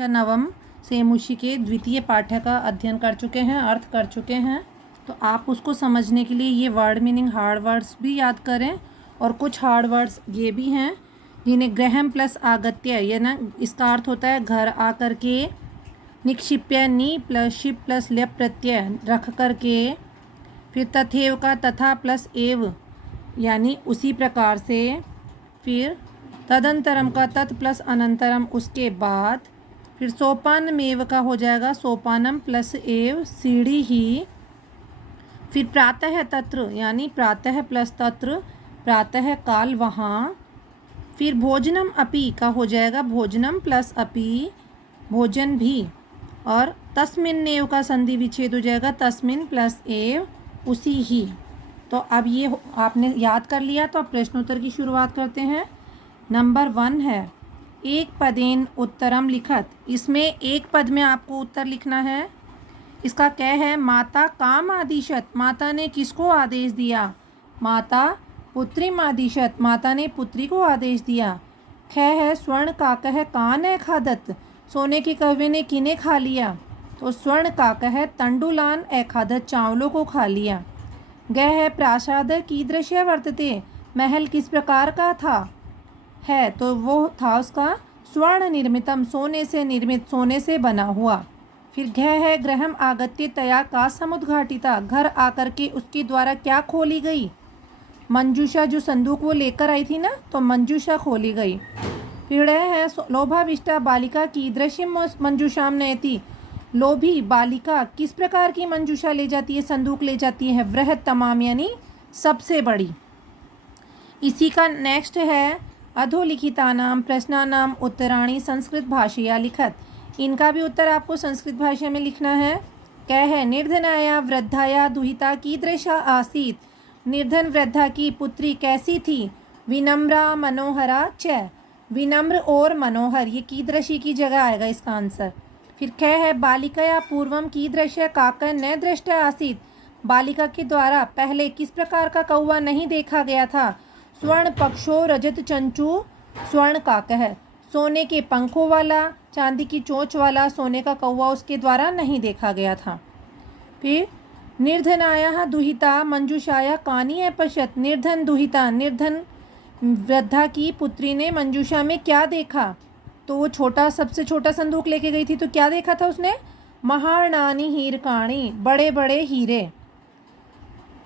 कक्षा नवम सेमुषी के द्वितीय पाठ्य का अध्ययन कर चुके हैं, अर्थ कर चुके हैं। तो आप उसको समझने के लिए ये वर्ड मीनिंग हार्ड वर्ड्स भी याद करें, और कुछ हार्ड वर्ड्स ये भी हैं जिन्हें ग्रहम प्लस आगत्य, ये ना इसका अर्थ होता है घर आकर के, निक्षिप्य नी प्लस शिप प्लस ल्यप प्रत्यय रख करके, फिर तथेव का तथा प्लस एव यानी उसी प्रकार से, फिर तदंतरम का तत् प्लस अनंतरम उसके बाद, फिर सोपान मेव का हो जाएगा सोपानम प्लस एव सीढ़ी ही, फिर प्रातः तत्र यानी प्रातः प्लस तत्र प्रातः काल वहाँ, फिर भोजनम अपि का हो जाएगा भोजनम प्लस अपि भोजन भी, और तस्मिन एव का संधि विच्छेद हो जाएगा तस्मिन प्लस एव उसी ही। तो अब ये आपने याद कर लिया, तो अब प्रश्नोत्तर की शुरुआत करते हैं। नंबर 1 है एक पदेन उत्तरम लिखत। इसमें एक पद में आपको उत्तर लिखना है। इसका क्या है, माता काम आदिशत, माता ने किसको आदेश दिया, माता पुत्रीम आदिशत, माता ने पुत्री को आदेश दिया। ख है स्वर्ण काकह कान है खादत, सोने के कौवे ने किने खा लिया, तो स्वर्ण काकह तंडुलान ए खादत, चावलों को खा लिया। ग है प्रासाद कीदृश्य वर्तते, महल किस प्रकार का था है, तो वो था उसका स्वर्ण निर्मितम, सोने से निर्मित, सोने से बना हुआ। फिर घ है ग्रहम आगत्य तया का समुद्घाटिता, घर आकर के उसके द्वारा क्या खोली गई, मंजूषा, जो संदूक वो लेकर आई थी ना, तो मंजूषा खोली गई। फिर है लोभाविष्टा बालिका कीदृश्य मंजूषाम नयति, लोभी बालिका किस प्रकार की मंजूषा ले जाती है, संदूक ले जाती है, वृहत तमाम यानी सबसे बड़ी। इसी का नेक्स्ट है अधोलिखितानां प्रश्नानां उत्तराणि संस्कृत भाषया लिखत। इनका भी उत्तर आपको संस्कृत भाषा में लिखना है। क्या है, निर्धनाया वृद्धाया दुहिता कीदृशा आसीत, निर्धन वृद्धा की पुत्री कैसी थी, विनम्रा मनोहरा च, विनम्र और मनोहर, ये कीदृशी की जगह आएगा इसका आंसर। फिर क्या है, बालिकया पूर्वम कीदृश्य काकः न दृष्ट आसीत, बालिका के द्वारा पहले किस प्रकार का कौवा नहीं देखा गया था, स्वर्ण पक्षो रजत चंचू स्वर्ण काकः, सोने के पंखों वाला, चांदी की चोंच वाला सोने का कौवा उसके द्वारा नहीं देखा गया था। फिर निर्धनाया दुहिता मंजूषाया कानी अपश्यत, निर्धन दुहिता, निर्धन वृद्धा की पुत्री ने मंजूषा में क्या देखा, तो वो छोटा, सबसे छोटा संदूक लेके गई थी, तो क्या देखा था उसने, महारणानी हीरकाणी, बड़े बड़े हीरे।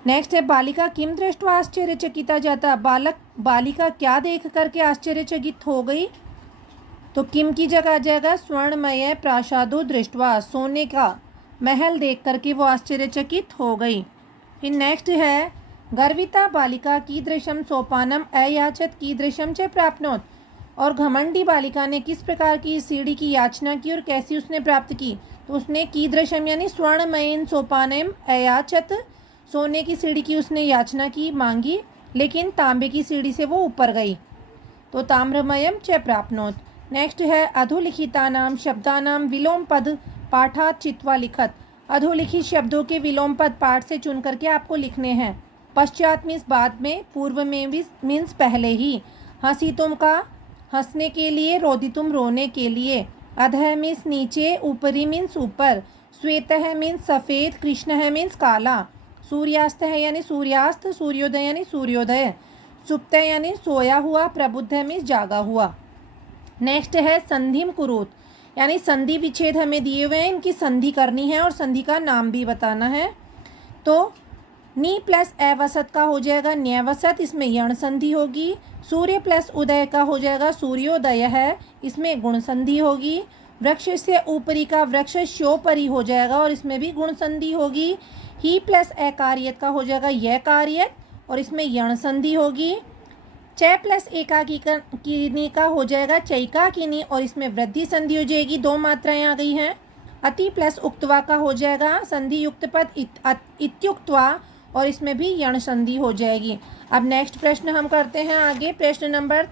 नेक्स्ट है बालिका किम दृष्ट्वा आश्चर्यचकिता जाता, बालिका क्या देख करके आश्चर्यचकित हो गई, तो किम की जगह आ जाएगा स्वर्णमय प्रासादो दृष्ट्वा, सोने का महल देख करके वो आश्चर्यचकित हो गई। फिर नेक्स्ट है गर्विता बालिका कीदृशम सोपानम अयाचत कीदृशम च प्राप्नोत, और घमंडी बालिका ने किस प्रकार की सीढ़ी की याचना की और कैसी उसने प्राप्त की, तो उसने कीदृशम यानी स्वर्णमयन सोपानम अयाचत, सोने की सीढ़ी की उसने याचना की, मांगी, लेकिन तांबे की सीढ़ी से वो ऊपर गई, तो ताम्रमयम च प्राप्नोत। नेक्स्ट है अधोलिखितानां शब्दानां विलोम पद पाठात चित्वा लिखत। अधोलिखित शब्दों के विलोम पद पाठ से चुन करके आपको लिखने हैं। पश्चात मीन्स बाद में, पूर्व में मीन्स पहले ही। हंसी तुम का हंसने के लिए, रोदी तुम रोने के लिए। अधः मीन्स नीचे, ऊपरी मीन्स ऊपर। श्वेत है मीन्स सफ़ेद, कृष्ण है मीन्स काला। सूर्यास्त है यानी सूर्यास्त, सूर्योदय यानी सूर्योदय। सुप्त यानी सोया हुआ, प्रबुद्ध मीन्स जागा हुआ। नेक्स्ट है संधिम कुरुत, यानी संधि विच्छेद हमें दिए हुए हैं, इनकी संधि करनी है और संधि का नाम भी बताना है। तो नी प्लस अवसत का हो जाएगा न्यवसत, इसमें यण संधि होगी। सूर्य प्लस उदय का हो जाएगा सूर्योदय है, इसमें गुण संधि होगी। वृक्ष से ऊपरी का वृक्ष शोपरी हो जाएगा और इसमें भी गुण संधि होगी। ही प्लस अकार्यत का हो जाएगा यह कार्यत और इसमें यण संधि होगी। च प्लस एकाकिनी का हो जाएगा चैकाकिनी और इसमें वृद्धि संधि हो जाएगी, दो मात्राएं आ गई हैं। अति प्लस उक्तवा का हो जाएगा संधि युक्त पद इत्युक्तवा और इसमें भी यण संधि हो जाएगी। अब नेक्स्ट प्रश्न हम करते हैं आगे, प्रश्न नंबर,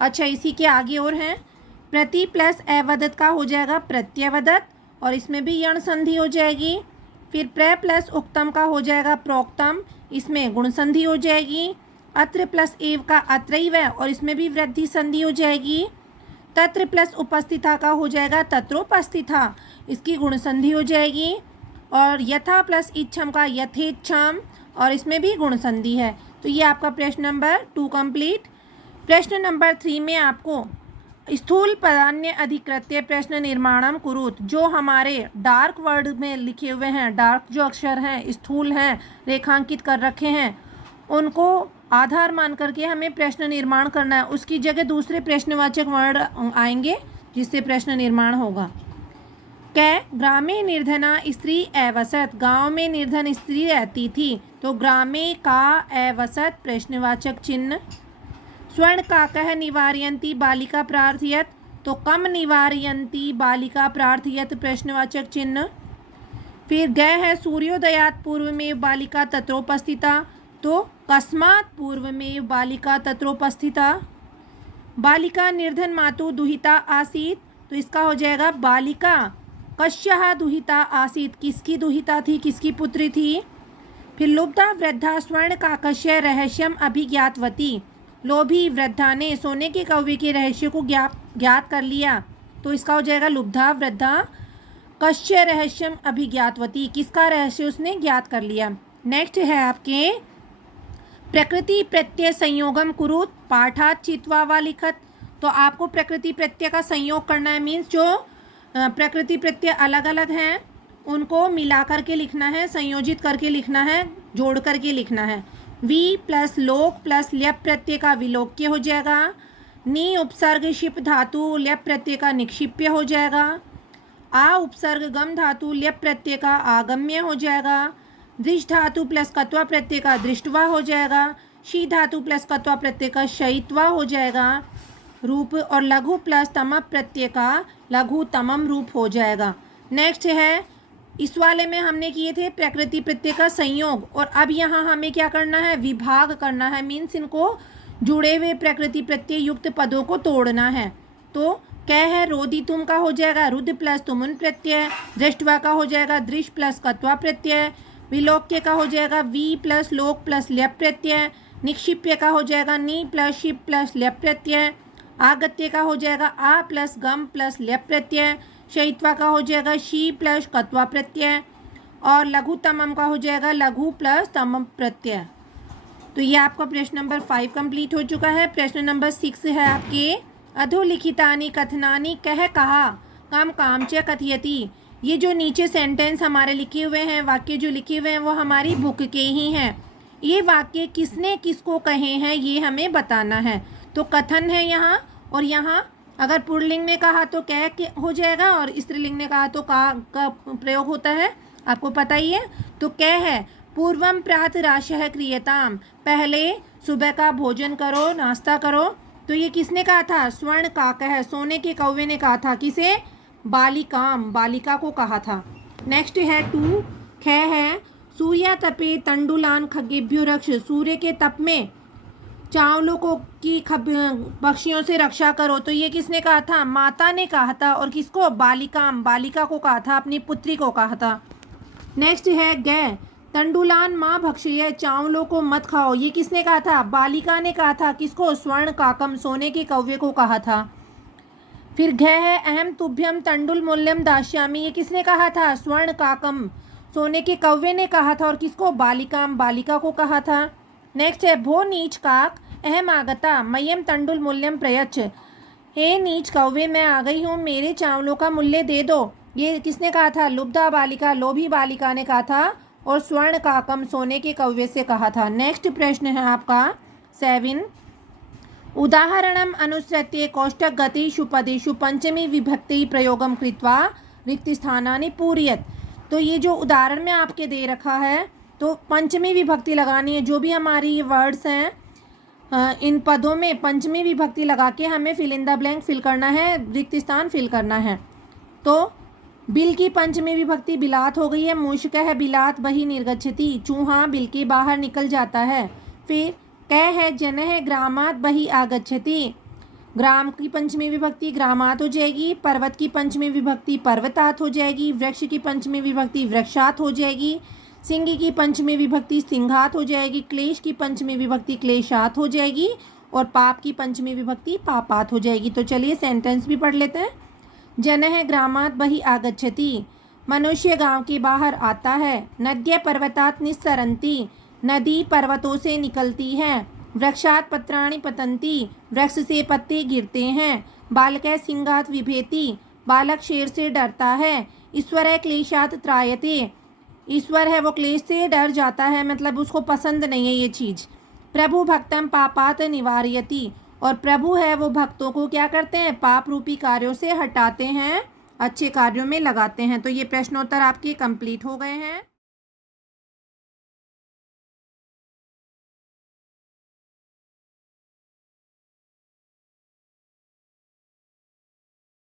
अच्छा इसी के आगे और हैं। प्रति प्लस अवदत का हो जाएगा प्रत्यवदत और इसमें भी यण संधि हो जाएगी। फिर प्र प्लस उक्तम का हो जाएगा प्रोक्तम, इसमें गुण संधि हो जाएगी। अत्र प्लस एव का अत्रैव और इसमें भी वृद्धि संधि हो जाएगी। तत्र प्लस उपस्थिता का हो जाएगा तत्रोपस्थिता, इसकी गुण संधि हो जाएगी। और यथा प्लस इच्छम का यथेच्छम, और इसमें भी गुण संधि है। तो ये आपका प्रश्न नंबर 2 कंप्लीट। प्रश्न नंबर 3 में आपको स्थूल पदान्य अधिकृत्य प्रश्न निर्माणम कुरुत, जो हमारे डार्क वर्ड में लिखे हुए हैं, डार्क जो अक्षर हैं, स्थूल हैं, रेखांकित कर रखे हैं, उनको आधार मान करके हमें प्रश्न निर्माण करना है। उसकी जगह दूसरे प्रश्नवाचक वर्ड आएंगे जिससे प्रश्न निर्माण होगा। कै ग्रामे निर्धना स्त्री अवसत, गांव में निर्धन स्त्री रहती थी। तो ग्रामे का अवसत प्रश्नवाचक चिन्ह। स्वर्ण काकः निवारयन्ति बालिका प्रार्थयत, तो कम निवारयन्ति बालिका प्रार्थयत प्रश्नवाचक चिन्ह। फिर गय है सूर्योदयात पूर्व में बालिका तत्रोपस्थिता, तो कस्मात् पूर्व में बालिका तत्रोपस्थिता। बालिका निर्धन मातु दुहिता आसीत, तो इसका हो जाएगा बालिका कस्याः दुहिता आसीत, किसकी दुहिता थी, किसकी पुत्री थी। फिर लुब्धा वृद्धा स्वर्ण काकस्य रहस्यम अभिज्ञातवती, लोभी वृद्धा ने सोने के कौवे के रहस्य को ज्ञात कर लिया। तो इसका हो जाएगा लुब्धा वृद्धा कस्य रहस्यम अभिज्ञातवती, किसका रहस्य उसने ज्ञात कर लिया। नेक्स्ट है आपके प्रकृति प्रत्यय संयोगम कुरुत पाठात चित्वा वा लिखत, तो आपको प्रकृति प्रत्यय का संयोग करना है। मीन्स जो प्रकृति प्रत्यय अलग अलग हैं उनको मिला करके लिखना है, संयोजित करके लिखना है, जोड़ करके लिखना है। वी प्लस लोक प्लस ल्यप प्रत्यय का विलोक्य हो जाएगा। नी उपसर्ग शिप धातु ल्यप प्रत्यय का निक्षिप्य हो जाएगा। आ उपसर्ग गम धातु ल्यप प्रत्यय का आगम्य हो जाएगा। दृष्ट धातु प्लस कत्वा प्रत्यय का दृष्टवा हो जाएगा। शी धातु प्लस कत्वा प्रत्यय का शयित्वा हो जाएगा रूप, और लघु प्लस तमप प्रत्यय का लघु तमम रूप हो जाएगा। नेक्स्ट है, इस वाले में हमने किए थे प्रकृति प्रत्यय का संयोग, और अब यहाँ हमें क्या करना है, विभाग करना है। मीन्स इनको जुड़े हुए प्रकृति प्रत्यय युक्त पदों को तोड़ना है। तो क्या है, रोदितुम का हो जाएगा रुद्ध प्लस तुमुन प्रत्यय, दृष्टवा का हो जाएगा दृश प्लस कत्वा प्रत्यय, विलोक्य का हो जाएगा वी प्लस लोक प्लस ल्यप प्रत्यय, निक्षिप्य का हो जाएगा नी प्लस शिप प्लस ल्यप प्रत्यय, आगत्य का हो जाएगा आ प्लस गम प्लस ल्यप प्रत्यय, शयित्वा का हो जाएगा शी प्लस कत्वा प्रत्यय, और लघु तमम का हो जाएगा लघु प्लस तमम प्रत्यय। तो ये आपका प्रश्न नंबर 5 कंप्लीट हो चुका है। प्रश्न नंबर 6 है आपके अधोलिखितानि कथनानि कह कहा काम काम च कथयति। ये जो नीचे सेंटेंस हमारे लिखे हुए हैं, वाक्य जो लिखे हुए हैं वो हमारी बुक के ही हैं। ये वाक्य किसने किसको कहे हैं ये हमें बताना है। तो कथन है यहाँ, और यहाँ अगर पुल्लिंग ने कहा तो कह हो जाएगा, और स्त्रीलिंग ने कहा तो का प्रयोग होता है, आपको पता ही है। तो कह है पूर्वम प्रात राशः क्रियताम, पहले सुबह का भोजन करो, नाश्ता करो। तो ये किसने कहा था, स्वर्ण काकः सोने के कौवे ने कहा था। किसे, बालिकाम बालिका को कहा था। नेक्स्ट है 2 ख है सूर्या तपे तंडुलान खगेभ्यो रक्ष, सूर्य के तप में चावलों को की पक्षियों से रक्षा करो। तो ये किसने कहा था, माता ने कहा था, और किसको, बालिकाम बालिका को कहा था, अपनी पुत्री को कहा था। नेक्स्ट है गै तंडुलान माँ भक्षय, चावलों को मत खाओ। ये किसने कहा था, बालिका ने कहा था, किसको, स्वर्ण काकम सोने के कौवे को कहा था। फिर घ है अहम तुभ्यम तंडुल मूल्यम दास्यामी, ये किसने कहा था, स्वर्ण काकम सोने के कौवे ने कहा था, और किसको, बालिकाम बालिका को कहा था। नेक्स्ट है भो नीच काक अहम आगता मयम तंडुल मूल्यम प्रयच्छ, हे नीच कौवे मैं आ गई हूँ, मेरे चावलों का मूल्य दे दो। ये किसने कहा था, लुब्धा बालिका लोभी बालिका ने कहा था, और स्वर्ण काकम सोने के कौवे से कहा था। नेक्स्ट प्रश्न है आपका 7 उदाहरणम अनुसृत्य कोष्ठक गतिषु पदेषु पंचमी विभक्ति प्रयोगम कृत्वा रिक्त स्थानानि पूरयत। तो ये जो उदाहरण में आपके दे रखा है, तो पंचमी विभक्ति लगानी है। जो भी हमारी ये वर्ड्स हैं इन पदों में पंचमी विभक्ति लगा के हमें fill in the blank fill करना है, रिक्त स्थान फिल करना है। तो बिल की पंचमी विभक्ति बिलात हो गई है। मूषक है बिलात बही निर्गच्छति, चूहा बिल के बाहर निकल जाता है। फिर कह है जन है ग्रामात बही आगच्छति, ग्राम की पंचमी विभक्ति ग्रामात हो जाएगी। पर्वत की पंचमी विभक्ति पर्वतात हो जाएगी। वृक्ष की पंचमी विभक्ति वृक्षात हो जाएगी। सिंह की पंचमी विभक्ति सिंघात हो जाएगी। क्लेश की पंचमी विभक्ति क्लेशात हो जाएगी। और पाप की पंचमी विभक्ति पापात हो जाएगी। तो चलिए सेंटेंस भी पढ़ लेते हैं। जनः ग्रामात् बहिः आगच्छति, मनुष्य गांव के बाहर आता है। नद्यः पर्वतात् निस्सरन्ति, नदी पर्वतों से निकलती है। वृक्षात् पत्राणि पतन्ति, वृक्ष से पत्ते गिरते हैं। बालकः सिंहात् बिभेति, बालक शेर से डरता है। ईश्वरः क्लेशात् त्रायते, ईश्वर है वो क्लेश से डर जाता है, मतलब उसको पसंद नहीं है ये चीज़। प्रभु भक्तम पापात निवारयति, और प्रभु है वो भक्तों को क्या करते हैं, पाप रूपी कार्यों से हटाते हैं, अच्छे कार्यों में लगाते हैं। तो ये प्रश्नोत्तर आपके कंप्लीट हो गए हैं।